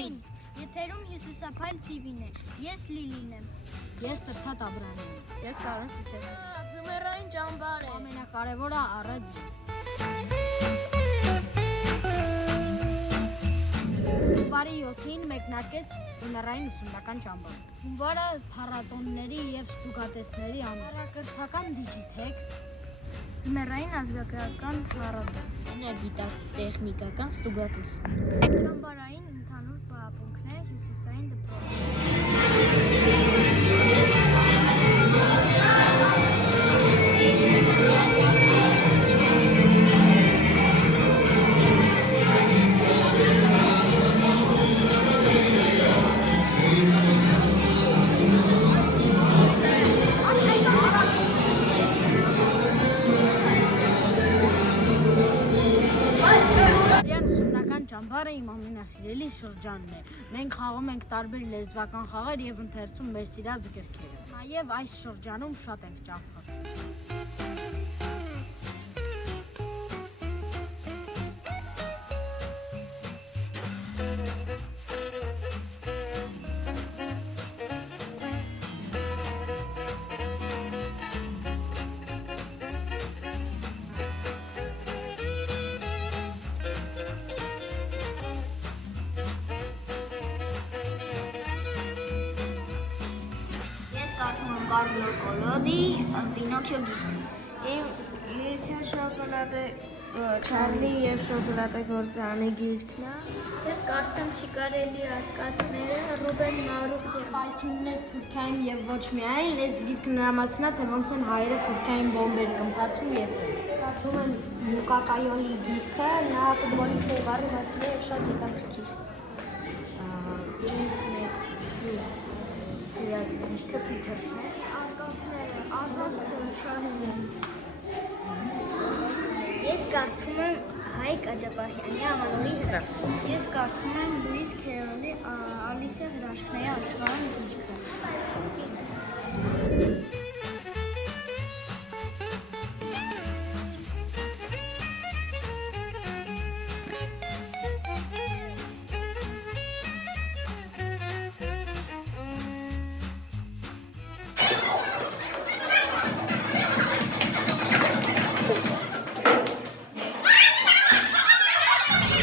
Ձմեռային, եթերում Հյուսիսափայլ TV-ն է, ես Լիլին եմ։ Ես Տրթատ Աբրանյանն եմ։ Ես Կարեն Սուքեսն եմ։ Ձմեռային ճամբար է։ Ամենակարևորը առեձ։ Հունվարի 7-ին մեկնարկեց ձմեռային ուսումնական ճամբար։ Հունվարը փառատոնների եւ ստուգատեսների ամիս։ Կրթական դիջիթեք, Ձմեռային ազգագրական փառատոն, Գիտատեխնիկական ստուգատես։ ճամբարային ընդհանուր պարապմունքներ, հյուսիսային ուսումնական ճամբարը իմ ամենասիրելի շրջանն է։ Մենք խաղում ենք տարբեր լեզվական խաղեր եւ ընթերցում մեր սիրած գրքերը։ Նաեւ այս շրջանում շատ ենք ճամփորդում։ Կարդում եմ Կարլո Կոլոդի Պինոքիո գիրքը։ Իմ երկրորդ շոկոլադե Չարլի եւ շոկոլադե գործարանի գիրքն է։ Ես կարդում Չիկարելի արկածները, Ռուբեն Մարուխի Կայքիններ Թուրքիայում եւ ոչ միայն, այս գիրքը նրա մասին է, թե ոնց են հայերը Թուրքիային բոմբեր կմփացում եւ այլն։ Կարդում եմ Լուկա Կայոլի գիրքը, նա ֆուտբոլիստների բառի մասին է եւ շատ հետաքրքիր։ Ինձ մեկ գիրքը Փիթեր Փեն։ արկածները, Ազատ Շահինյան։ Ես կարդում եմ Հայկ Աջապահյանի Ամանորի հրաշք։ Ես կարդում եմ Լուիս Քերոլի Ալիսիա հրաշքների աշխարհն գիրքը։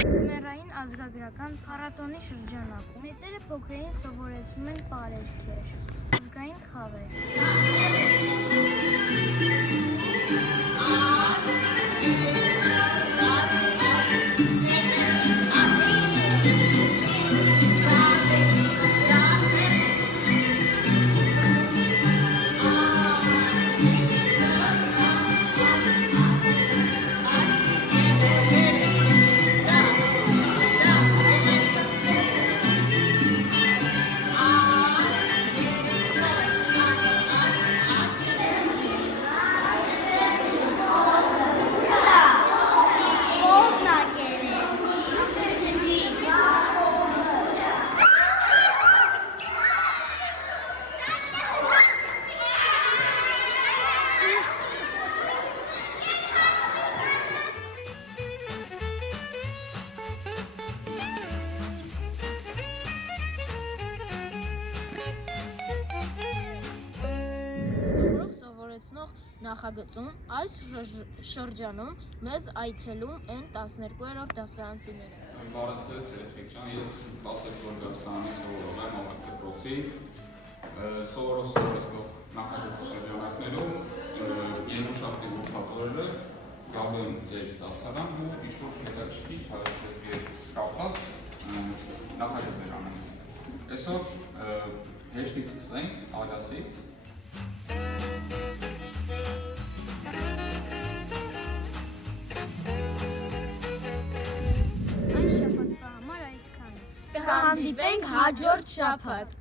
Ձմեռային ազգագրական փառատոնի շրջանակում մեծերը փոքրերին սովորեցնում են պարետքեր, ազգային խաղեր։ Նախագծում այս շրջանում մեզ այցելում են 12-րդ դասարանցիները։ Բարև ձեզ, երեխեք ջան, ես 12-րդ դասարանի սովորող եմ ավագ դպրոցի։ Սովորող նախագծի շրջանակներում երգուշապտի գլուխավորը գալու են ձեր դասարան ու ինչ-որ հետաքրքիր հայերենի կապված նախագծեր անենք։ Այսօր հեշտից սկսենք Ագասից։ Այս շաբաթվա համար այսքանը։ Կհանդիպենք հաջորդ շաբաթ։